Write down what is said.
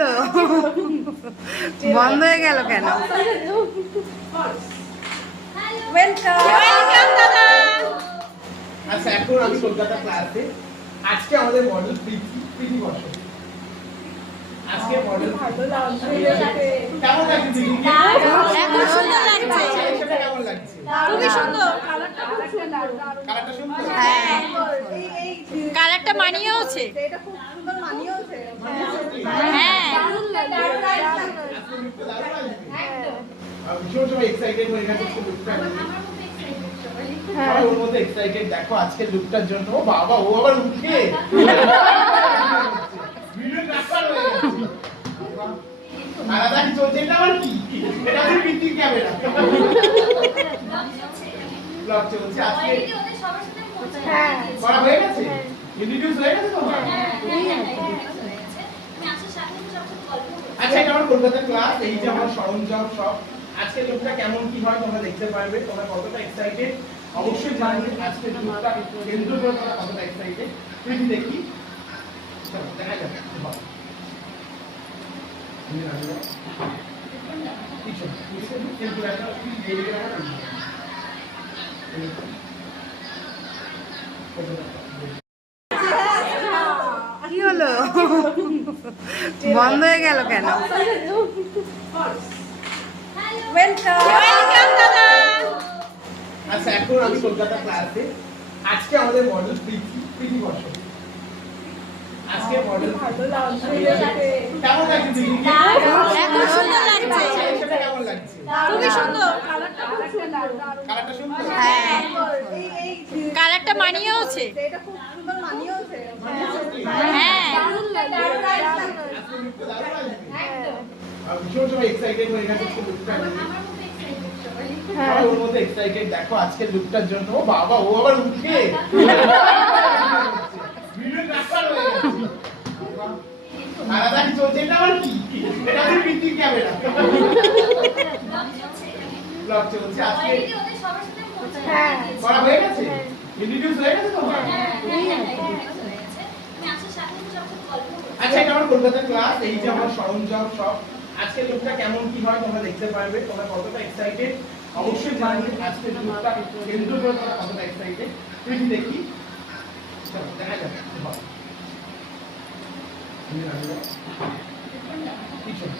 হলো? বন্ধ হয়ে গেল কেন? আচ্ছা, এখন আমি কলকাতা ক্লাসে আজকে আমাদের মডেল প্রীতি বসে। আজকে মডেল ভালো লাগছে। কেমন লাগছে দিদি? এখন সুন্দর লাগছে। সেটা কেমন লাগছে? খুবই সুন্দর। কালারটা সুন্দর। হ্যাঁ, কালারটা মানিয়েওছে। এটা খুব সুন্দর মানিয়েওছে। হ্যাঁ, আজকে লুকটা দারুণ লাগছে। আমি ভীষণ সবাই এক্সাইটেড হয়ে গেছে লুকটা নিয়ে। সবাই ওর মধ্যে এক্সাইটেড, দেখো আজকের লুকটার জন্য। ও বাবা, ও আবার উঠে ভিডিও ট্রান্সফার হয়ে গেছে। আলাদা কি চলছে? এটা আবার কি? এটা হচ্ছে প্রীতির ক্যামেরা। ব্লগ চলছে আজকে। হ্যাঁ। করা হয়ে গেছে? ইন্ট্রোডিউস হয়ে গেছে তোমার? আচ্ছা, এটা আমার কলকাতা ক্লাস। এই যে আমার সরঞ্জাম সব। আজকের লুকটা কেমন কি হয় তোমরা দেখতে পারবে। তোমরা কতটা এক্সাইটেড অবশ্যই জানাবে। আজকের লুকটা কেন্দ্র করে তোমরা কতটা এক্সাইটেড প্রীতি দেখি। চলো দেখা যাক। কি হলো? বন্ধ হয়ে গেল কেন? আচ্ছা, এখন আমি কলকাতা ক্লাসে আজকে আমাদের মডেল প্রীতি বসে। আজকে মডেল ভালো লাগছে। কেমন লাগছে দিদি? এখন সুন্দর লাগছে। সেটা কেমন লাগছে? খুবই সুন্দর। কালারটা সুন্দর। হ্যাঁ, কালারটা মানিয়েওছে। এটা খুব সুন্দর মানিয়েওছে। হ্যাঁ, আজকে লুকটা দারুণ লাগছে। আমি ভীষণ সবাই এক্সাইটেড হয়ে গেছে লুকটা নিয়ে। সবাই ওর মধ্যে এক্সাইটেড, দেখো আজকের লুকটার জন্য। ও বাবা, ও আবার উঠে ভিডিও ট্রান্সফার হয়ে গেছে। আলাদা কি চলছে? এটা আবার কি? এটা হচ্ছে প্রীতির ক্যামেরা। ব্লগ চলছে আজকে। হ্যাঁ। করা হয়ে গেছে? ইন্ট্রোডিউস হয়ে গেছে তোমার? আচ্ছা, এটা আমার কলকাতা ক্লাস। এই যে আমার সরঞ্জাম সব। আজকের লুকটা কেমন কি হয় তোমরা দেখতে পারবে। তোমরা কতটা এক্সাইটেড অবশ্যই জানাবে। আজকের লুকটা কেন্দ্র করে তোমরা কতটা এক্সাইটেড প্রীতি দেখি। চলো দেখা যাক। পিছনে